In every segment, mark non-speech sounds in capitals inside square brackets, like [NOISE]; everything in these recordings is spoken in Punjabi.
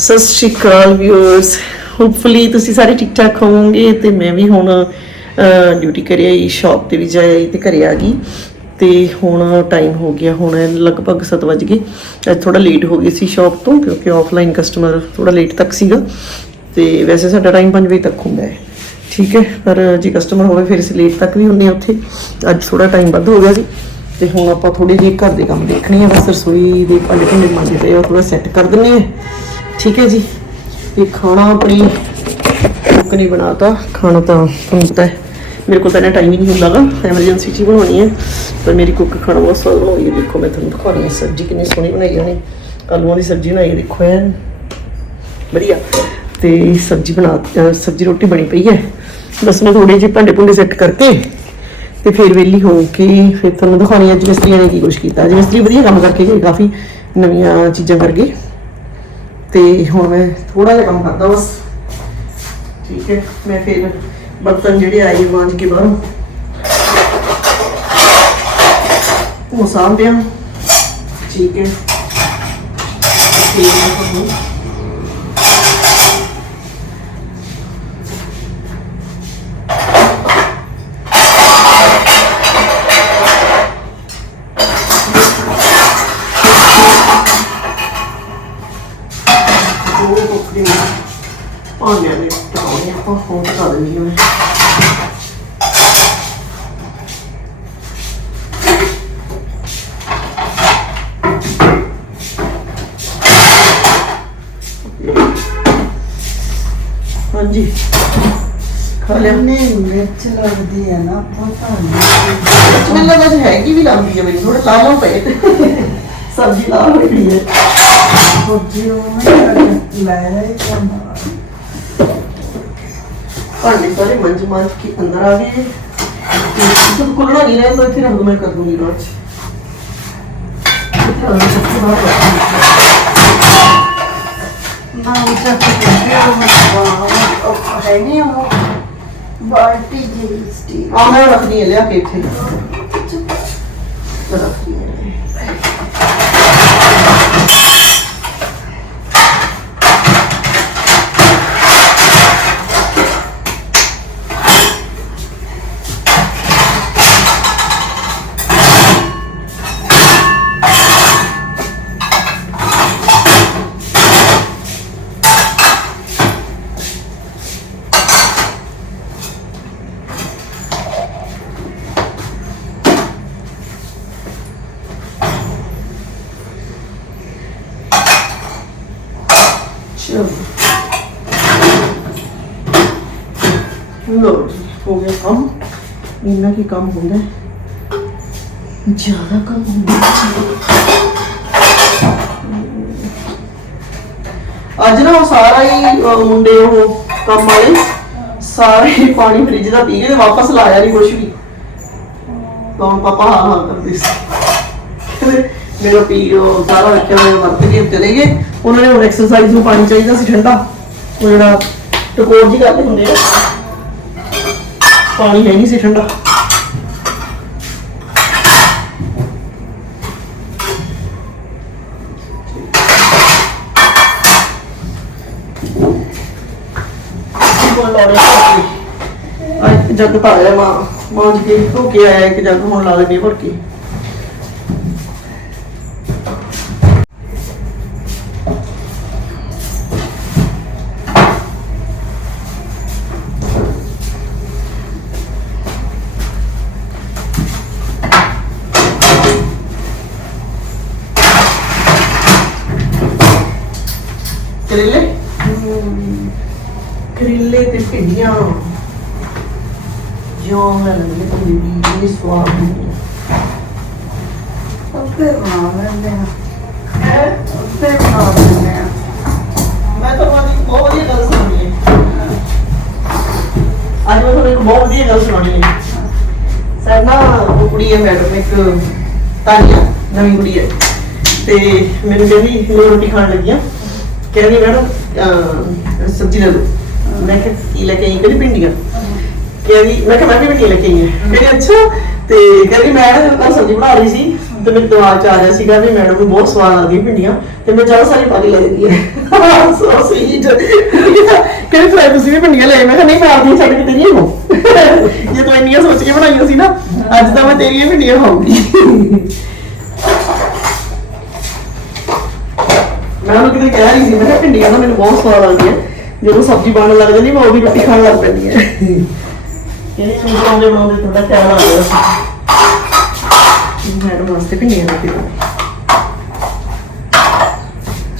ਸਤਿ ਸ਼੍ਰੀ ਅਕਾਲ ਵਿਊਅਰਸ ਹੋਪਫੁਲੀ ਤੁਸੀਂ ਸਾਰੇ ਠੀਕ ਠਾਕ ਹੋਵੋਗੇ ਤੇ ਮੈਂ ਵੀ ਹੁਣ ਡਿਊਟੀ ਕਰਿਆ ਆਈ ਸ਼ਾਪ ਤੇ ਵੀ ਜਾਈ ਤੇ ਘਰੇ ਆ ਗਈ। ਤੇ ਹੁਣ ਟਾਈਮ ਹੋ ਗਿਆ, ਹੁਣ ਲਗਭਗ 7 ਵਜ ਗਏ। ਅੱਜ ਥੋੜਾ ਲੇਟ ਹੋ ਗਈ ਸੀ ਸ਼ਾਪ ਤੋਂ, ਕਿਉਂਕਿ ਆਫਲਾਈਨ ਕਸਟਮਰ ਥੋੜਾ ਲੇਟ ਤੱਕ ਸੀਗਾ। ਤੇ ਵੈਸੇ ਸਾਡਾ ਟਾਈਮ 5 ਵਜੇ ਤੱਕ ਹੁੰਦਾ ਹੈ। ਠੀਕ ਹੈ, ਪਰ ਜੇ ਕਸਟਮਰ ਹੋਵੇ ਫਿਰ ਅਸੀਂ ਲੇਟ ਤੱਕ ਵੀ ਹੁੰਦੇ ਆ ਉੱਥੇ। ਅੱਜ ਥੋੜਾ ਟਾਈਮ ਵੱਧ ਹੋ ਗਿਆ ਸੀ। ਤੇ ਹੁਣ ਆਪਾਂ ਥੋੜੀ ਜਿਹੀ ਘਰ ਦੇ ਕੰਮ ਦੇਖਣੇ ਆ। ਬਸ ਰਸੋਈ ਦੇ ਭਾਂਡੇ ਭੁੰਡੇ ਮਾਂਜੇ ਪਏ ਆ ਥੋੜਾ ਸੈੱਟ ਕਰ ਦਿੰਨੇ ਆ ਠੀਕ ਹੈ ਜੀ। ਤੇ ਖਾਣਾ ਆਪਣੀ ਕੁੱਕ ਨੇ ਬਣਾਤਾ। ਖਾਣਾ ਤਾਂ ਤੁਹਾਨੂੰ ਪਤਾ ਹੈ। ਮੇਰੇ ਕੋਲ ਤਾਂ ਇੰਨਾ ਟਾਈਮ ਹੀ ਨਹੀਂ ਹੁੰਦਾਗਾ ਐਮਰਜੈਂਸੀ 'ਚ ਹੀ ਬਣਾਉਣੀ ਹੈ। ਪਰ ਮੇਰੀ ਕੁੱਕ ਖਾਣਾ ਬਹੁਤ ਸਵਾਦ ਬਣਾਉਂਦੀ ਹੈ। ਦੇਖੋ, ਮੈਂ ਤੁਹਾਨੂੰ ਦਿਖਾਉਣੀ ਹੈ ਸਬਜ਼ੀ ਕਿੰਨੀ ਸੋਹਣੀ ਬਣਾਈ ਉਹਨੇ। ਆਲੂਆਂ ਦੀ ਸਬਜ਼ੀ ਬਣਾਈ ਹੈ, ਦੇਖੋ ਐਨ। ਵਧੀਆ। ਤੇ ਸਬਜ਼ੀ ਬਣਾ ਸਬਜ਼ੀ ਰੋਟੀ ਬਣੀ ਪਈ ਹੈ। ਬਸ ਮੈਂ ਥੋੜੇ ਜਿਹੇ ਭਾਂਡੇ ਭੁੰਡੇ ਸੈੱਟ ਕਰਕੇ ਤੇ ਫਿਰ ਵਿਹਲੀ ਹੋ ਕੇ ਫਿਰ ਤੁਹਾਨੂੰ ਦਿਖਾਉਣੀ ਅੱਜ ਮਿਸਤਰੀਆਂ ਨੇ ਕੀ ਕੁਛ ਕੀਤਾ। ਅੱਜ ਮਿਸਤਰੀ ਵਧੀਆ ਕੰਮ ਕਰਕੇ ਗਏ ਕਾਫੀ ਨਵੀਆਂ ਚੀਜ਼ਾਂ ਕਰਕੇ। ਤੇ ਹੁਣ ਮੈਂ ਥੋੜਾ ਜਿਹਾ ਕੰਮ ਕਰਦਾ ਬਸ ਠੀਕ ਹੈ, ਮੈਂ ਫਿਰ ਬਰਤਨ ਜਿਹੜੇ ਆਏ ਮਾਂਜ ਕੇ ਬਾਹਰੋਂ। ਉਹ ਸਾਂਭਦੇ ਆ। ਠੀਕ ਹੈ। ਤੇ ਮੈਂ ਤੁਹਾਨੂੰ ਖਾ ਲਿਆ ਨੇ ਮਿਰਚ ਲੱਗਦੀ ਹੈ ਨਾ ਪਤਾ ਨਹੀਂ ਮੈਨੂੰ ਲੱਗਾ ਹੈ ਕਿ ਵੀ ਲੰਬੀ ਹੈ ਮੈਨੂੰ ਥੋੜਾ ਲਾਲ ਪਏ ਤੇ ਸਬਜ਼ੀ ਲਾਲ ਹੋਈ ਹੈ। ਸਬਜ਼ੀ ਉਹ ਨਹੀਂ ਲੈ ਰਹੀ ਕੰਮ। ਭਾਂਡੇ ਸਾਰੇ ਮੰਜ ਮੰਜ ਕੇ ਅੰਦਰ ਆ ਗਏ ਸਭ ਖੁੱਲਣਾ ਨਹੀਂ ਰਿਹਾ ਤਾਂ ਇੱਥੇ ਰੱਖ ਦੋ ਮੈਂ ਕਰ ਦੂੰਗੀ ਬਾਅਦ ਚ ਇੱਥੇ ਰੱਖ ਦੋ, ਬਾਲਟੀ ਜੀ ਸਟੀਲ ਆ ਮੈਂ ਰੱਖਦੀ ਹਾਂ ਲਿਆ ਕੇ ਇੱਥੇ। ਮੈਂ ਰੱਖਦੀ ਹਾਂ ਚਲੋ ਲੋ ਜੀ ਹੋ ਗਿਆ ਕੰਮ ਇੰਨਾ ਕੀ ਕੰਮ ਹੁੰਦਾ ਜ਼ਿਆਦਾ ਕੰਮ ਹੁੰਦਾ। ਅੱਜ ਨਾ ਉਹ ਸਾਰਾ ਹੀ ਅਹ, ਮੁੰਡੇ ਉਹ ਕੰਮ ਵਾਲੇ ਸਾਰੇ ਪਾਣੀ ਫ੍ਰਿਜ ਦਾ ਪੀ ਗਏ ਤੇ ਵਾਪਸ ਲਾਇਆ ਨਹੀਂ ਕੁਝ ਵੀ। ਤਾਂ ਹੁਣ ਪਾਪਾ ਹਾਂ ਹਾਂ ਕਰਦੇ ਸੀ। ਕਹਿੰਦੇ, ਮੇਰਾ ਪੀ ਉਹ ਸਾਰਾ ਰੱਖਿਆ ਹੋਇਆ ਵਰਤ ਕੇ ਚਲੇ ਗਏ। ਉਹਨਾਂ ਨੇ ਹੁਣ ਐਕਸਰਸਾਈਜ਼ ਨੂੰ ਪਾਣੀ ਚਾਹੀਦਾ ਸੀ ਠੰਡਾ। ਉਹ ਜਿਹੜਾ ਟਕੋਰ ਜੀ ਕਰਦੇ ਹੁੰਦੇ ਆ। ਪਾਣੀ ਹੈ ਨਹੀਂ ਸੀ ਠੰਡਾ। ਕੋਲ ਲਾਉਣੇ ਸੀ ਅੱਜ ਜੱਗ ਤਾਂ ਆਇਆ ਮਾਂ। ਮਾਂ ਜੀ ਕੇ ਧੋ ਕੇ ਆਇਆ ਇੱਕ ਜੱਗ, ਹੁਣ ਲਾ ਲੈਣੀ ਭਰ ਕੇ ਕਰੇਲੇ ਕਰੇਲੇ ਤੇ ਭਿੰਡੀਆਂ ਜੋ ਮੈਂ ਲੰਗੇ ਤੇ ਵੀ ਉੱਤੇ ਬਣਾ ਲੈਂਦੇ ਆ ਉੱਤੇ ਬਣਾ ਲੈਂਦੇ ਆ ਮੈਂ ਤੁਹਾਨੂੰ ਬਹੁਤ ਵਧੀਆ ਗੱਲ ਸੁਣਾਉਣੀ ਹੈ ਅੱਜ ਮੈਂ ਤੁਹਾਨੂੰ ਇੱਕ ਬਹੁਤ ਵਧੀਆ ਗੱਲ ਸੁਣਾਉਣੀ ਹੈ ਸਰ ਨਾ ਉਹ ਕੁੜੀ ਹੈ ਮੈਡਮ ਇੱਕ ਤਾਨੀਆ ਨਵੀਂ ਕੁੜੀ ਹੈ ਤੇ ਮੈਨੂੰ ਕਹਿੰਦੀ ਮੈਂ ਰੋਟੀ ਖਾਣ ਲੱਗੀ ਆ ਕਹਿੰਦੀ ਮੈਡਮ ਸਬਜ਼ੀ ਲੈ ਲਓ ਮੈਂ ਕਿਹਾ ਕੀ ਲੈ ਕੇ ਆਈ ਕਹਿੰਦੀ ਭਿੰਡੀਆਂ ਕਹਿੰਦੀ ਮੈਂ ਕਿਹਾ ਮੈਂ ਵੀ ਭਿੰਡੀਆਂ ਲੈ ਕੇ ਆਈ ਹਾਂ। ਕਹਿੰਦੀ ਅੱਛਾ। ਤੇ ਕਹਿੰਦੀ ਮੈਂ ਨਾ ਸਬਜ਼ੀ ਬਣਾ ਰਹੀ ਸੀ ਤੇ ਮੇਰੇ ਦਿਮਾਗ 'ਚ ਆ ਰਿਹਾ ਸੀਗਾ ਵੀ ਮੈਡਮ ਨੂੰ ਬਹੁਤ ਸਵਾਦ ਆਉਂਦੀਆਂ ਭਿੰਡੀਆਂ ਤੇ ਮੈਂ ਜ਼ਿਆਦਾ ਸਾਰੀ ਪਾ ਕੇ ਲੈ ਦਿੰਦੀ ਹੈ। ਸੋ ਸਵੀਟ ਕਹਿੰਦੇ ਫਰਾਈ ਤੁਸੀਂ ਵੀ ਭਿੰਡੀਆਂ ਲੈ ਮੈਂ ਕਿਹਾ ਨਹੀਂ ਮੈਂ ਛੱਡ ਕੇ ਤੇਰੀਆਂ ਖਾਉ [LAUGHS] ਜੇ ਤੂੰ ਇੰਨੀਆਂ ਸੋਚ ਕੇ ਬਣਾਈਆਂ ਸੀ ਨਾ ਅੱਜ ਤਾਂ ਮੈਂ ਤੇਰੀਆਂ ਭਿੰਡੀਆਂ ਖਾਊਂਗੀ। ਮੈਂ ਉਹਨੂੰ ਕਿਤੇ ਕਹਿ ਰਹੀ ਸੀ ਮੈਂ ਕਿਹਾ ਭਿੰਡੀਆਂ ਤਾਂ ਮੈਨੂੰ ਬਹੁਤ ਸਵਾਦ ਆਉਂਦੀਆਂ ਜਦੋਂ ਸਬਜ਼ੀ ਬਣਨ ਲੱਗ ਜਾਂਦੀ ਮੈਂ ਉਹ ਵੀ ਰੋਟੀ ਖਾਣ ਲੱਗ ਪੈਂਦੀ ਹੈ। ਕਹਿੰਦੇ ਸੂਟ ਬਣਾਉਂਦੇ ਬਣਾਉਂਦੇ ਥੋੜਾ ਟਾਈਮ ਆ ਗਿਆ ਸੀ ਮੈਡਮ ਵਾਸਤੇ ਭਿੰਡੀਆਂ ਲੈ ਕੇ ਆਈ।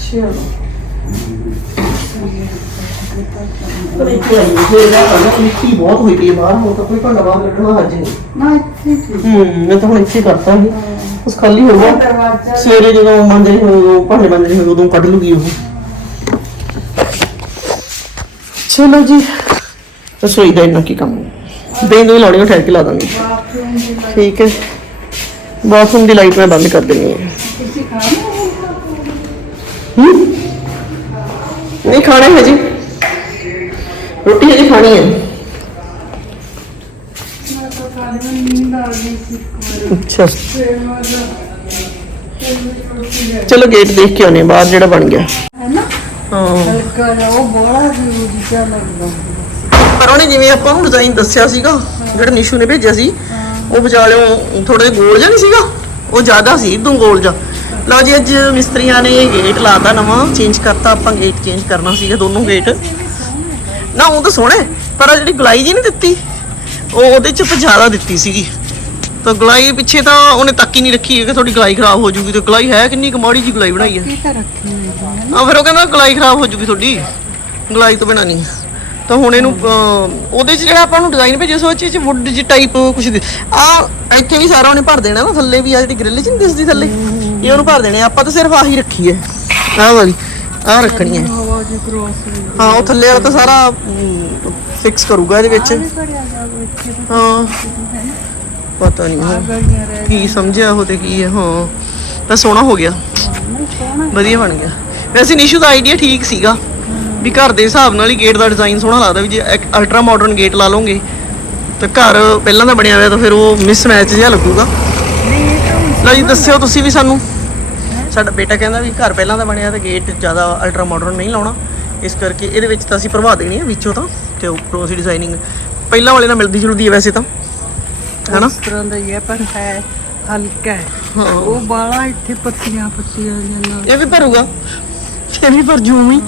ਚਲੋ ਪਰ ਇੱਕ ਵਾਰੀ ਜੇ ਨਾ ਕਰਨਾ ਮਿੱਟੀ ਬਹੁਤ ਹੋਈ ਪਈ ਹੈ ਬਾਹਰ ਹੁਣ ਤਾਂ ਕੋਈ ਭਾਂਡਾ ਬਾਹਰ ਕੱਢਣਾ ਅੱਜ ਨਹੀਂ ਨਾ ਇੱਥੇ ਠੀਕ ਹੂੰ ਮੈਂ ਤਾਂ ਹੁਣ ਇੱਥੇ ਕਰਤਾ ਸੀ ਉਸ ਖਾਲੀ ਹੋ ਗਿਆ ਦਰਵਾਜ਼ਾ ਸਵੇਰੇ ਜਦੋਂ ਮੰਦੇ ਹੋਏ ਭਾਂਡੇ ਮੰਦੇ ਹੋਏ ਉਦੋਂ ਕੱਢ ਲੂਗੀ ਉਹ ਚਲੋ ਜੀ ਰਸੋਈ ਦਾ ਇੰਨਾ ਕੀ ਕੰਮ ਦੇਂ ਦੋ ਲਾਉਣੀ ਠਹਿਰ ਕੇ ਲਾ ਦਾਂਗੇ ਬਾਥਰੂਮ ਦੀ ਲਾਈਟ ਠੀਕ ਹੈ ਬਾਥਰੂਮ ਦੀ ਲਾਈਟ ਮੈਂ ਬੰਦ ਕਰ ਦਿੰਨੀ ਹੈ ਤੁਸੀਂ ਖਾਣਾ ਹੂੰ ਨਹੀਂ ਖਾਣਾ ਹੈ ਜੀ ਰੋਟੀ ਹਜੇ ਖਾਣੀ ਹੈ ਮੈਂ ਤਾਂ ਖਾਣੇ ਨੂੰ ਨੀਂਦ ਆ ਗਈ ਸੀ ਇੱਕ ਵਾਰ ਅੱਛਾ ਫਿਰ ਮੈਂ ਚਲੋ ਗੇਟ ਦੇਖ ਕੇ ਆਉਨੇ ਬਾਹਰ ਜਿਹੜਾ ਬਣ ਗਿਆ ਹੈ ਨਾ ਹਾਂ ਹਲਕਾ ਜਿਹਾ ਉਹ ਬੜਾ ਜ਼ਰੂਰੀ ਜਿਹਾ ਲੱਗਦਾ ਪਰ ਉਹਨੇ ਜਿਵੇਂ ਆਪਾਂ ਨੂੰ ਡਿਜ਼ਾਈਨ ਦੱਸਿਆ ਸੀਗਾ ਜਿਹੜਾ ਨਿਸ਼ੂ ਨੇ ਭੇਜਿਆ ਸੀ ਉਹ ਵਿਚਾਲਿਓ ਥੋੜਾ ਜਿਹਾ ਗੋਲ ਜਿਹਾ ਨਹੀਂ ਸੀਗਾ? ਉਹ ਜ਼ਿਆਦਾ ਸੀ ਇਦੋਂ ਗੋਲ ਜਿਹਾ। ਲਓ ਜੀ ਅੱਜ ਮਿਸਤਰੀਆਂ ਨੇ ਗੇਟ ਲਾਤਾ ਨਵਾਂ ਚੇਂਜ ਕਰਤਾ ਆਪਾਂ ਗੇਟ ਚੇਂਜ ਕਰਨਾ ਸੀਗਾ ਦੋਨੋਂ ਗੇਟ ਨਾ ਉਹ ਤਾਂ ਸੋਹਣੇ ਪਰ ਜਿਹੜੀ ਗਲਾਈ ਜੀ ਨਹੀਂ ਦਿੱਤੀ ਉਹ ਉਹਦੇ ਚ ਤਾਂ ਜ਼ਿਆਦਾ ਦਿੱਤੀ ਸੀਗੀ। ਤਾਂ ਗਲਾਈ ਪਿੱਛੇ ਤਾਂ ਉਹਨੇ ਤੱਕ ਹੀ ਨਹੀਂ ਰੱਖੀ ਕਿ ਤੁਹਾਡੀ ਗਲਾਈ ਖਰਾਬ ਹੋ ਜੂਗੀ ਤੇ ਗਲਾਈ ਹੈ ਕਿੰਨੀ ਕਮਾੜੀ ਜੀ ਗਲਾਈ ਬਣਾਈ ਹੈ? ਆ ਫਿਰ ਉਹ ਕਹਿੰਦਾ ਗਲਾਈ ਖਰਾਬ ਹੋ ਜੂਗੀ ਤੁਹਾਡੀ। ਗਲਾਈ ਤੋਂ ਬਿਨਾ ਨਹੀਂ। ਤਾਂ ਹੁਣ ਇਹਨੂੰ ਅਹ, ਉਹਦੇ ਚ ਜਿਹੜਾ ਆਪਾਂ ਨੂੰ ਡਿਜ਼ਾਈਨ ਭੇਜਿਆ ਸੋਚੇ ਚ ਵੁੱਡ ਜੀ ਟਾਈਪ ਕੁਝ ਆ ਇੱਥੇ ਵੀ ਸਾਰਾ ਉਹਨੇ ਭਰ ਦੇਣਾ ਨਾ ਥੱਲੇ ਵੀ ਆ ਜਿਹੜੀ ਗ੍ਰਿਲ ਚ ਨਹੀਂ ਦਿਸਦੀ ਥੱਲੇ ਇਹ ਉਹਨੂੰ ਭਰ ਦੇਣੇ ਆ। ਆਪਾਂ ਤਾਂ ਸਿਰਫ ਆਹੀ ਰੱਖੀ ਹੈ ਆਹ ਵਾਲੀ ਆਹ ਰੱਖਣੀ ਹੈ। ਹਵਾ ਜੀ ਕ੍ਰੋਸ ਵੀ ਹਾਂ ਉਹ ਥੱਲੇ ਵਾਲਾ ਤਾਂ ਸਾਰਾ ਫਿਕਸ ਕਰੂਗਾ ਇਹਦੇ ਵਿੱਚ। ਕਰਿਆ ਜਾਵੇ ਇੱਥੇ ਤਾਂ ਹਾਂ। ਪਤਾ ਨਹੀਂ ਹੁਣ ਗਲੀਆਂ ਰਹਿ ਕੀ ਸਮਝਿਆ ਉਹ ਤੇ ਕੀ ਹੈ ਹਾਂ। ਤਾਂ ਸੋਹਣਾ ਹੋ ਗਿਆ। ਨਹੀਂ ਸੋਹਣਾ ਵਧੀਆ ਬਣ ਗਿਆ। ਵੈਸੇ ਨਿਸ਼ੂ ਦਾ ਆਈਡੀਆ ਠੀਕ ਸੀਗਾ। ਵੀ ਘਰ ਦੇ ਹਿਸਾਬ ਨਾਲ ਹੀ ਗੇਟ ਦਾ ਡਿਜ਼ਾਈਨ ਸੋਹਣਾ ਲੱਗਦਾ ਵੀ ਜੇ ਇੱਕ ਅਲਟਰਾ ਮਾਡਰਨ ਗੇਟ ਲਾ ਲਓਗੇ ਤਾਂ ਘਰ ਪਹਿਲਾਂ ਦਾ ਬਣਿਆ ਹੋਇਆ ਤਾਂ ਫਿਰ ਉਹ ਮਿਸਮੈਚ ਜਿਹਾ ਲੱਗੂਗਾ। ਲਓ ਜੀ ਦੱਸਿਓ ਤੁਸੀਂ ਵੀ ਸਾਨੂੰ। ਸਾਡਾ ਬੇਟਾ ਕਹਿੰਦਾ ਵੀ ਘਰ ਪਹਿਲਾਂ ਦਾ ਬਣਿਆ ਤੇ ਗੇਟ ਜ਼ਿਆਦਾ ਅਲਟਰਾ ਮਾਡਰਨ ਨਹੀਂ ਲਾਉਣਾ। ਇਸ ਕਰਕੇ ਇਹਦੇ ਵਿੱਚ ਤਾਂ ਅਸੀਂ ਭਰਵਾ ਦੇਣੀ ਹੈ ਵਿੱਚੋਂ ਤਾਂ ਤੇ ਉੱਪਰੋਂ ਅਸੀਂ ਡਿਜ਼ਾਈਨਿੰਗ ਪਹਿਲਾਂ ਵਾਲੇ ਨਾਲ ਮਿਲਦੀ ਜੁਲਦੀ ਹੈ ਵੈਸੇ ਤਾਂ। ਹਨਾ? ਇਸ ਤਰ੍ਹਾਂ ਦਾ ਹੀ ਹੈ ਪਰ ਹੈ ਹਲਕਾ ਹੈ। ਉਹ ਬਾਲਾ ਇੱਥੇ ਪੱਤੀਆਂ ਪੱਤੀਆਂ ਨਾਲ। ਇਹ ਵੀ ਭਰੂਗਾ। ਇਹ ਵੀ ਭਰ ਜੂਮੀ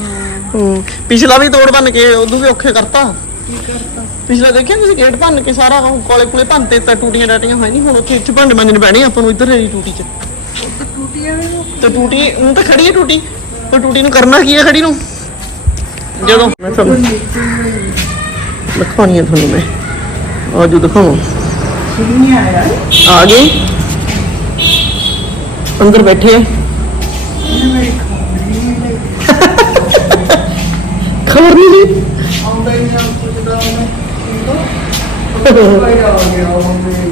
ਹੂੰ। ਪਿਛਲਾ ਵੀ ਤੋੜ ਬਣ ਕੇ ਉਦੋਂ ਵੀ ਔਖੇ ਕਰਤਾ। ਕੀ ਕਰਤਾ? ਪਿਛਲਾ ਦੇਖਿਆ ਤੁਸੀਂ ਗੇਟ ਭੰਨ ਕੇ ਸਾਰਾ ਉਹ ਕੋਲੇ ਕੋਲੇ ਭੰਨਤੇ ਤਾਂ ਟੂਟੀਆਂ ਡਾਟੀਆਂ ਹੋਈ ਨਹੀਂ ਹੁਣ ਉੱਥੇ ਇੱਥੇ ਭਾਂਡੇ ਮੰਜਣੇ ਪੈਣੇ ਆਪਾਂ ਨੂੰ ਇੱਧਰ ਦੀ ਟੂਟੀ 'ਚ। ਤਾਂ ਟੂਟੀਆਂ ਤੇ ਟੂਟੀ ਉਹ ਤਾਂ ਖੜੀ ਹੈ ਟੂਟੀ। ਉਹ ਟੂਟੀ ਨੂੰ ਕਰਨਾ ਕੀ ਹੈ ਖੜੀ ਨੂੰ? ਜਦੋਂ। ਮੈਂ ਤੁਹਾਨੂੰ ਦਿਖਾਉਣੀ ਹੈ ਤੁਹਾਨੂੰ ਮੈਂ। ਆ ਜੋ ਨਹੀਂ ਆਇਆ ਆ ਗਏ। ਅੰਦਰ ਬੈਠੇ ਮੇਰੀ ਨਹੀਂ ਲਈ ਖਬਰ ਨਹੀਂ ਲਈ ਆਉਂਦਾ ਹੀ ਨਹੀਂ ਪੁੱਛਦਾ ਉਹਨੇ ਕੋਈ ਆ ਗਿਆ ਉਹ ਮੇਰੇ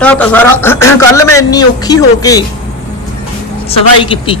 ਤਾਂ ਤਾਂ ਸਾਰਾ ਕੱਲ ਮੈਂ ਇੰਨੀ ਔਖੀ ਹੋ ਕੇ ਸਫ਼ਾਈ ਕੀਤੀ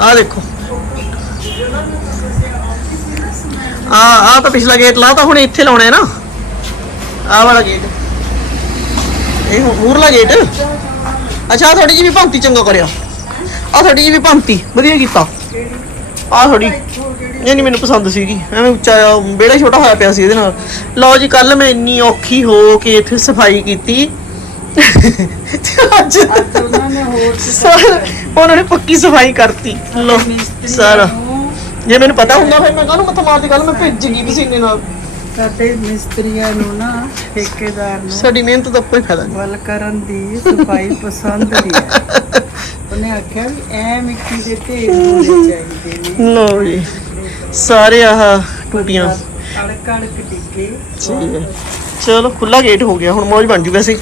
ਆ ਦੇਖੋ। ਆ ਆ ਤਾਂ ਪਿਛਲਾ ਗੇਟ ਲਾ ਤਾਂ ਹੁਣ ਇੱਥੇ ਲਾਉਣਾ ਹੈ ਨਾ। ਆ ਵਾਲਾ ਗੇਟ ਇਹ ਹੁਣ ਮੂਰਲਾ ਗੇਟ ਅੱਛਾ ਥੋੜੀ ਜਿਹੀ ਵੀ ਭੰਤੀ ਚੰਗਾ ਕਰਿਆ। ਆ ਥੋੜੀ ਜਿਹੀ ਵੀ ਭੰਤੀ ਵਧੀਆ ਕੀਤਾ। ਆ ਥੋੜੀ ਇਹ ਨਹੀਂ ਮੈਨੂੰ ਪਸੰਦ ਸੀਗੀ। ਐਵੇਂ ਉੱਚਾ ਬੇੜਾ ਛੋਟਾ ਹੋਇਆ ਪਿਆ ਸੀ ਇਹਦੇ ਨਾਲ। ਲਓ ਜੀ ਕੱਲ ਮੈਂ ਇੰਨੀ ਔਖੀ ਹੋ ਕੇ ਇੱਥੇ ਸਫ਼ਾਈ ਕੀਤੀ। [LAUGHS] ਅੱਜ ਅੱਜ ਉਹਨਾਂ ਨੇ ਹੋਰ ਸਰ ਉਹਨਾਂ ਨੇ ਪੱਕੀ ਸਫ਼ਾਈ ਕਰਤੀ। ਲੋ ਸਾਰਾ। ਜੇ ਮੈਨੂੰ ਪਤਾ ਹੁੰਦਾ ਫਿਰ ਮੈਂ ਕਾਹਨੂੰ ਮੱਥਾ ਮਾਰਦੀ ਕੱਲ ਮੈਂ ਭਿੱਜ ਗਈ ਪਸੀਨੇ ਨਾਲ। ਸਾਡੇ ਮਿਸਤਰੀਆਂ ਨੂੰ ਨਾ ਠੇਕੇਦਾਰ ਨੂੰ ਸਾਡੀ ਮਿਹਨਤ ਦਾ ਕੋਈ ਫਾਇਦਾ ਨਹੀਂ। ਵੱਲ ਕਰਨ ਦੀ ਸਫ਼ਾਈ ਪਸੰਦ ਨਹੀਂ ਹੈ। ਉਹਨੇ ਆਖਿਆ ਵੀ ਐ ਮਿੱਟੀ ਦੇ ਢੇਰ ਹੋਣੇ ਚਾਹੀਦੇ ਨੇ। ਲੋ ਜੀ ਸਾਰੇ ਆਹ ਟੂਟੀਆਂ। ਅੜਕ ਅੜਕ ਡਿੱਗੇ ਚਲੋ ਖੁੱਲਾ ਗੇਟ ਹੋ ਗਿਆ ਹੁਣ ਮੌਜ ਬਣ ਜੂ ਵੈਸੇ।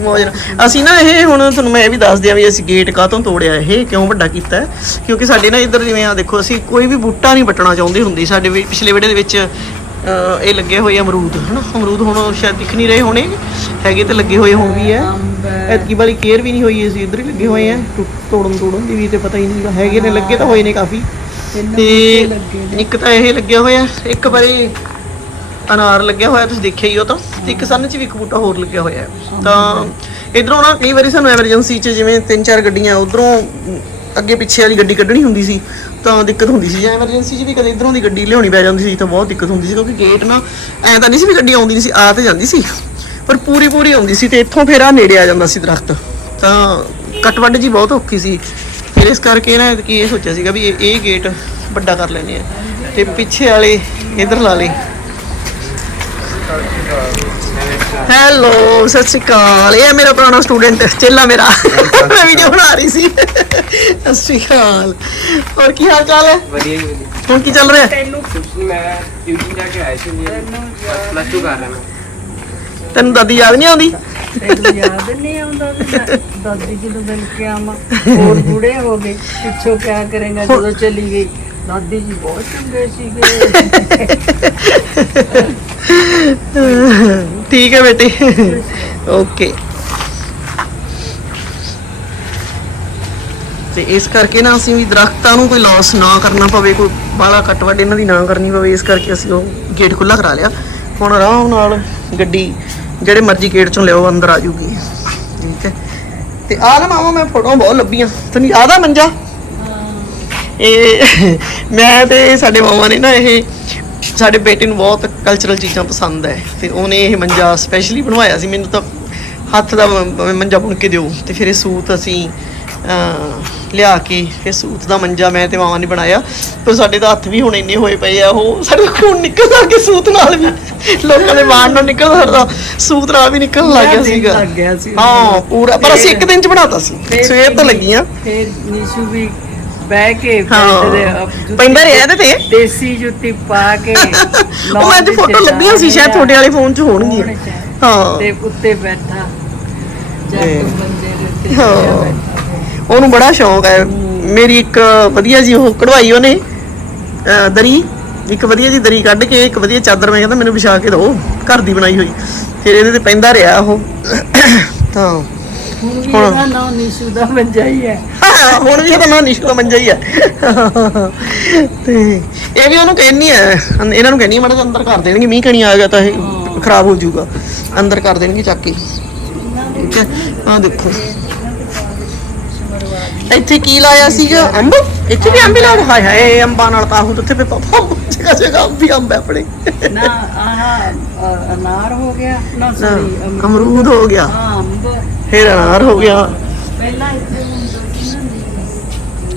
ਮੌਜ ਨਾਲ। ਅਸੀਂ ਨਾ ਇਹ ਹੁਣ ਤੁਹਾਨੂੰ ਮੈਂ ਇਹ ਵੀ ਦੱਸ ਦਿਆਂ ਵੀ ਅਸੀਂ ਗੇਟ ਕਾਹਤੋਂ ਤੋੜਿਆ ਇਹ ਕਿਉਂ ਵੱਡਾ ਕੀਤਾ ਹੈ? ਕਿਉਂਕਿ ਸਾਡੇ ਨਾ ਇੱਧਰ ਜਿਵੇਂ ਆ ਦੇਖੋ ਅਸੀਂ ਕੋਈ ਵੀ ਬੂਟਾ ਨਹੀਂ ਪੱਟਣਾ ਚਾਹੁੰਦੇ ਹੁੰਦੇ। ਸਾਡੇ ਵੀ ਪਿਛਲੇ ਵਿਹੜੇ ਦੇ ਵਿੱਚ ਅਹ, ਇਹ ਲੱਗੇ ਹੋਏ ਅਮਰੂਦ ਹਨਾ? ਅਮਰੂਦ ਹੁਣ ਸ਼ਾਇਦ ਦਿਖ ਨਹੀਂ ਰਹੇ ਹੋਣੇ। ਹੈਗੇ ਤੇ ਲੱਗੇ ਹੋਏ ਹੋਂ ਵੀ ਹੈ। ਐਤਕੀ ਵਾਲੀ ਕੇਅਰ ਵੀ ਨਹੀਂ ਹੋਈ ਅਸੀਂ ਇੱਧਰ ਹੀ ਲੱਗੇ ਹੋਏ ਆ ਟੁ- ਤੋੜਨ ਤੋੜਨ ਦੀ ਵੀ ਤੇ ਪਤਾ ਹੀ ਨਹੀਂਗਾ ਹੈਗੇ ਨੇ ਲੱਗੇ ਤਾਂ ਹੋਏ ਨੇ ਕਾਫੀ। ਤੇ ਇੱਕ ਤਾਂ ਇਹ ਲੱਗਿਆ ਹੋਇਆ ਇੱਕ ਵਾਰੀ ਅਨਾਰ ਲੱਗਿਆ ਹੋਇਆ ਤੁਸੀਂ ਦੇਖਿਆ ਹੀ ਉਹ ਤਾਂ। ਤੇ ਇੱਕ ਸੰਨ ਚ ਵੀ ਇੱਕ ਬੂਟਾ ਹੋਰ ਲੱਗਿਆ ਹੋਇਆ ਹੈ। ਤਾਂ ਇਧਰੋਂ ਨਾ ਕਈ ਵਾਰੀ ਸਾਨੂੰ ਐਮਰਜੈਂਸੀ ਚ ਜਿਵੇਂ ਤਿੰਨ ਚਾਰ ਗੱਡੀਆਂ ਉਧਰੋਂ ਅੱਗੇ ਪਿੱਛੇ ਵਾਲੀ ਗੱਡੀ ਕੱਢਣੀ ਹੁੰਦੀ ਸੀ, ਤਾਂ ਦਿੱਕਤ ਹੁੰਦੀ ਸੀ। ਜਾਂ ਐਮਰਜੈਂਸੀ 'ਚ ਵੀ ਕਦੇ ਇਧਰੋਂ ਦੀ ਗੱਡੀ ਲਿਆਉਣੀ ਪੈ ਜਾਂਦੀ ਸੀ, ਤਾਂ ਬਹੁਤ ਦਿੱਕਤ ਹੁੰਦੀ ਸੀ, ਕਿਉਂਕਿ ਗੇਟ ਨਾ ਐਂ ਤਾਂ ਨਹੀਂ ਸੀ ਵੀ ਗੱਡੀ ਆਉਂਦੀ ਨਹੀਂ ਸੀ, ਆ ਤੇ ਜਾਂਦੀ ਸੀ। ਪਰ ਪੂਰੀ ਪੂਰੀ ਆਉਂਦੀ ਸੀ ਤੇ ਇੱਥੋਂ ਫਿਰ ਆ ਨੇੜੇ ਆ ਜਾਂਦਾ ਸੀ ਦਰਖਤ। ਤਾਂ ਕੱਟ ਵੱਢ ਜੀ ਬਹੁਤ ਔਖੀ ਸੀ। ਫਿਰ ਇਸ ਕਰਕੇ ਨਾ ਕਿ ਇਹ ਸੋਚਿਆ ਸੀਗਾ ਵੀ ਇਹ ਇਹ ਗੇਟ ਵੱਡਾ ਕਰ ਲੈਨੇ ਆ। ਤੇ ਪਿੱਛੇ ਵਾਲੇ ਇਧਰ ਲਾ ਲਏ। ਹੈਲੋ ਸਤਿ ਸ਼੍ਰੀ ਅਕਾਲ। ਇਹ ਹੈ ਮੇਰਾ ਪੁਰਾਣਾ ਸਟੂਡੈਂਟ ਚੇਲਾ ਮੇਰਾ। ਮੈਂ ਵੀਡੀਓ ਬਣਾ ਰਹੀ ਸੀ। ਸਤਿ ਸ਼੍ਰੀ ਅਕਾਲ। ਹੋਰ ਕੀ ਹਾਲ ਚਾਲ ਹੈ? ਵਧੀਆ ਜੀ ਵਧੀਆ। ਹੁਣ ਕੀ ਚੱਲ ਰਿਹਾ? ਕੁਛ ਨੀ, ਮੈਂ ਡਿਊਟੀ ਜਾ ਕੇ ਆਇਆ ਸੀ ਜੀ। ਪਲੱਸ 2 ਕਰ ਰਿਹਾ ਮੈਂ। ਤੈਨੂੰ ਦਾਦੀ ਯਾਦ ਨਹੀਂ ਆਉਂਦੀ? ਤੈਨੂੰ ਯਾਦ ਨਹੀਂ ਆਉਂਦਾ ਵੀ ਮੈਂ ਦਾਦੀ ਜੀ ਨੂੰ ਮਿਲ ਕੇ ਆਵਾਂ ਹੋਰ ਬੁੜੇ ਹੋ ਗਏ ਪਿੱਛੋਂ ਕਿਆ ਕਰੇਗਾ ਜਦੋਂ ਚਲੀ ਗਈ? ਦਾਦੀ ਜੀ ਬਹੁਤ ਚੰਗੇ ਸੀਗੇ। ਠੀਕ ਹੈ ਬੇਟੇ। ਓਕੇ ਤੇ ਇਸ ਕਰਕੇ ਨਾ ਅਸੀਂ ਵੀ ਦਰਖਤਾਂ ਨੂੰ ਕੋਈ ਲਾਸ ਨਾ ਕਰਨਾ ਪਵੇ, ਕੋਈ ਬਾਲਾ ਕੱਟ ਵੱਢ ਇਹਨਾਂ ਦੀ ਨਾ ਕਰਨੀ ਪਵੇ, ਇਸ ਕਰਕੇ ਅਸੀਂ ਉਹ ਗੇਟ ਖੁੱਲਾ ਕਰਾ ਲਿਆ। ਹੁਣ ਆਰਾਮ ਨਾਲ ਗੱਡੀ ਜਿਹੜੇ ਮਰਜ਼ੀ ਗੇਟ ਚੋਂ ਲਿਓ ਅੰਦਰ ਆ ਜੂਗੀ। ਠੀਕ ਹੈ। ਤੇ ਆਹ ਨਾ ਮਾਮਾ ਮੈਂ ਫੋਟੋਆਂ ਬਹੁਤ ਲੱਭੀਆਂ। ਤੈਨੂੰ ਯਾਦ ਆ ਮੰਜਾ? ਇਹ ਮੈਂ ਤੇ ਸਾਡੇ ਮਾਮਾ ਨੇ ਨਾ ਇਹ ਸਾਡੇ ਬੇਟੇ ਨੂੰ ਬਹੁਤ ਕਲਚਰਲ ਚੀਜ਼ਾਂ ਪਸੰਦ ਹੈ। ਤੇ ਉਹਨੇ ਇਹ ਮੰਜਾ ਸਪੈਸ਼ਲੀ ਬਣਵਾਇਆ ਸੀ। ਮੈਨੂੰ ਤਾਂ ਹੱਥ ਦਾ ਮੰਜਾ ਬੁਣ ਕੇ ਦਿਓ। ਤੇ ਫਿਰ ਇਹ ਸੂਤ ਅਸੀਂ ਲਿਆ ਕੇ ਫਿਰ ਸੂਤ ਦਾ ਮੰਜਾ ਮੈਂ ਤੇ ਮਾਮਾ ਨੇ ਬਣਾਇਆ। ਪਰ ਸਾਡੇ ਤਾਂ ਹੱਥ ਵੀ ਹੁਣ ਇੰਨੇ ਹੋਏ ਪਏ ਆ ਉਹ ਸਾਡੇ ਖੂਨ ਨਿਕਲ ਲੱਗ ਗਿਆ ਸੂਤ ਨਾਲ ਵੀ। ਲੋਕਾਂ ਦੇ ਮਾਣ ਨਾਲ ਨਿਕਲ ਸਾਡਾ ਸੂਤ ਨਾਲ ਵੀ ਨਿਕਲਣ ਲੱਗ ਗਿਆ ਸੀਗਾ। ਹਾਂ ਪੂਰਾ। ਪਰ ਅਸੀਂ ਇੱਕ ਦਿਨ ਚ ਬਣਾਤਾ ਸੀ। ਸਵੇਰ ਤੋਂ ਲੱਗੀਆਂ। ਫਿਰ ਨੀਸ਼ੂ ਵੀ ਬਹਿ ਕੇ ਹਾਂ। ਜੁੱਤੀ ਪੈਂਦਾ ਰਿਹਾ ਇਹਦੇ ਤੇ ਦੇਸੀ ਜੁੱਤੀ ਪਾ ਕੇ [LAUGHS] ਉਹ ਮੈਂ ਅੱਜ ਫੋਟੋ ਲੱਭੀਆਂ ਸੀ ਸ਼ਾਇਦ ਤੁਹਾਡੇ ਵਾਲੇ ਫੋਨ 'ਚ ਹੋਣਗੀਆਂ। ਹਾਂ। ਤੇ ਉੱਤੇ ਬੈਠਾ। ਤੇ- ਜੱਟ ਬੰਦੇ ਦੇ ਉੱਤੇ ਹਾਂ। ਚੜ੍ਹਿਆ ਬੈਠਾ। ਉਹਨੂੰ ਬੜਾ ਸ਼ੌਂਕ ਹੈ। ਮੇਰੀ ਇੱਕ ਵਧੀਆ ਜੀ ਉਹ ਕਢਵਾਈ ਉਹਨੇ ਅਹ ਦਰੀ। ਇੱਕ ਵਧੀਆ ਜੀ ਦਰੀ ਕੱਢ ਕੇ ਇੱਕ ਵਧੀਆ ਚਾਦਰ ਮੈਂ ਕਹਿੰਦਾ ਮੈਨੂੰ ਵਿਛਾ ਕੇ ਦਿਓ। ਘਰ ਦੀ ਬਣਾਈ ਹੋਈ। ਫਿਰ ਇਹਦੇ ਤੇ ਪੈਂਦਾ ਰਿਹਾ ਉਹ। [COUGHS] ਤਾਂ ਹੁਣ ਵੀ ਹੁਣ- ਇਹਦਾ ਨਾਂ ਨੀਸ਼ੂ ਦਾ ਮੰਜਾ ਹੀ ਹੈ। ਹੁਣ ਵੀ ਉਹਦਾ ਨਾਂ ਨਿਸ਼ੂ ਦਾ ਮੰਜਾ ਹੀ ਹੈ। ਤੇ ਇਹ ਵੀ ਉਹਨੂੰ ਕਹਿੰਨੀ ਹੈ ਇਹਨਾਂ ਨੂੰ ਕਹਿੰਨੀ ਮੜਾ ਅੰਦਰ ਕਰ ਦੇਣਗੇ ਮੀਂਹ ਕਣੀ ਆ ਗਿਆ ਤਾਂ ਇਹ ਖਰਾਬ ਹੋ ਜਾਊਗਾ। ਅੰਦਰ ਕਰ ਦੇਣਗੇ ਚੱਕ ਕੇ। ਠੀਕ ਹੈ? ਆ ਦੇਖੋ। ਇੱਥੇ ਕੀ ਲਾਇਆ ਸੀਗਾ? ਅੰਬ? ਇੱਥੇ ਵੀ ਅੰਬ ਹੀ ਲਾਇਆ? ਹਾਏ ਹਾਏ ਅੰਬਾਂ ਨਾਲ ਤਾਂ ਉਹ ਉੱਥੇ ਪੇ ਪਾਪਾ ਜਗ੍ਹਾ ਜਗ੍ਹਾ ਅੰਬ ਹੀ ਅੰਬ ਹੈ ਆਪਣੇ। ਨਾ ਆਹ ਅ, ਅਨਾਰ ਹੋ ਗਿਆ। ਨਾ ਸੌਰੀ ਅਮਰੂਦ ਹੋ ਗਿਆ। ਹਾਂ ਅੰਬ। ਫਿਰ ਅਨਾਰ ਹੋ ਗਿਆ ਪਹਿਲਾਂ ਇੱਥੇ ਹੁੰਦਾ ਸੀ ਨਾ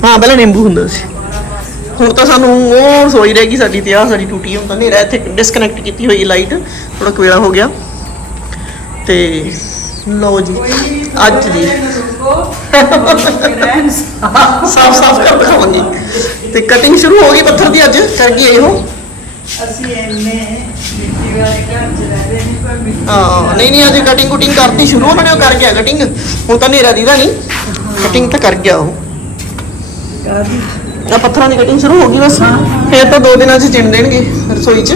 ਹਾਂ ਪਹਿਲਾਂ ਨਿੰਬੂ ਹੁੰਦਾ ਸੀ ਹੁਣ ਤਾਂ ਸਾਨੂੰ ਉਹ ਸੋਈ ਰਹੇਗੀ ਸਾਡੀ ਤੇ ਆ ਸਾਡੀ ਟੂਟੀ ਹੁਣ ਤਾਂ ਹਨੇਰਾ ਇੱਥੇ ਡਿਸਕਨੈਕਟ ਕੀਤੀ ਹੋਈ ਲਾਈਟ ਥੋੜਾ ਕਵੇਲਾ ਹੋ ਗਿਆ ਤੇ ਲਓ ਜੀ ਅੱਜ ਜੀ ਰਹਿਣ ਸਾਫ਼ ਸਾਫ਼ ਕਰ ਦਿਖਾਵਾਂਗੇ ਤੇ ਕਟਿੰਗ ਸ਼ੁਰੂ ਹੋ ਗਈ ਪੱਥਰ ਦੀ ਅੱਜ ਕਰ ਗਈ ਇਹੋ ਅਸੀਂ ਇੰਨੇ ਮਿੱਟੀ ਵਾਲੇ ਘਰ ਚ ਹਾਂ ਨਹੀਂ ਨਹੀਂ ਅਜੇ ਕਟਿੰਗ ਕੁਟਿੰਗ ਕਰਤੀ ਸ਼ੁਰੂ ਉਹਨਾਂ ਨੇ ਉਹ ਕਰ ਗਿਆ ਕਟਿੰਗ ਹੁਣ ਤਾਂ ਹਨੇਰਾ ਦੀਦਾ ਨਹੀਂ। ਕਟਿੰਗ ਤਾਂ ਕਰ ਗਿਆ ਉਹ। ਆ ਪੱਥਰਾਂ ਦੀ ਕਟਿੰਗ ਸ਼ੁਰੂ ਹੋ ਗਈ ਬਸ। ਫੇਰ ਤਾਂ ਦੋ ਦਿਨਾਂ 'ਚ ਚਿਣ ਦੇਣਗੇ ਰਸੋਈ 'ਚ।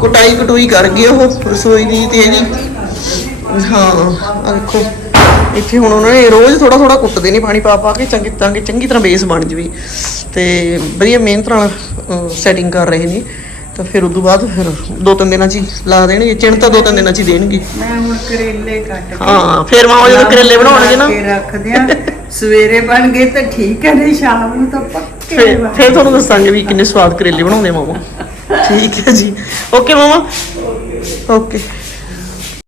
ਕੁਟਾਈ ਕਟੂਈ ਕਰ ਗਏ ਉਹ ਰਸੋਈ ਦੀ ਤੇ ਇਹਦੀ। ਹਾਂ ਆ ਦੇਖੋ। ਇੱਥੇ ਹੁਣ ਉਹਨਾਂ ਨੇ ਰੋਜ਼ ਥੋੜਾ ਥੋੜਾ ਕੁੱਟਦੇ ਨੇ ਪਾਣੀ ਪਾ ਪਾ ਕੇ ਚੰਗੀ ਚੰਗੀ ਚੰਗੀ ਤਰ੍ਹਾਂ ਬੇਸ ਬਣ ਜਵੇ। ਤੇ ਵਧੀਆ ਮਿਹਨਤ ਨਾਲ ਸੈਟਿੰਗ ਕਰ ਰਹੇ ਨੇ। ਤਾਂ ਫਿਰ ਉਦੋਂ ਬਾਅਦ ਫਿਰ ਦੋ ਤਿੰਨ ਦਿਨਾਂ ਚ ਹੀ ਲਾ ਦੇਣਗੇ। ਚਿਣ ਤਾਂ ਦੋ ਤਿੰਨ ਦਿਨਾਂ ਚ ਹੀ ਦੇਣਗੇ। ਮੈਂ ਹੁਣ ਕਰੇਲੇ ਕੱਟ ਕੇ ਹਾਂ ਫਿਰ ਮਾਵਾ ਜਦੋਂ ਕਰੇਲੇ ਬਣਾਉਣਗੇ ਨਾ। ਕੇ ਰੱਖ ਦਿਆਂ ਸਵੇਰੇ ਬਣ ਗਏ ਤਾਂ ਠੀਕ ਹੈ ਨਹੀਂ ਸ਼ਾਮ ਨੂੰ ਤਾਂ ਪੱਕੇ ਫਿਰ ਫਿਰ ਤੁਹਾਨੂੰ ਦੱਸਾਂਗੇ ਵੀ ਕਿੰਨੇ ਸਵਾਦ ਕਰੇਲੇ ਬਣਾਉਂਦੇ ਮਾਮਾ। ਠੀਕ ਹੈ ਜੀ। ਓਕੇ ਮਾਮਾ। ਓਕੇ।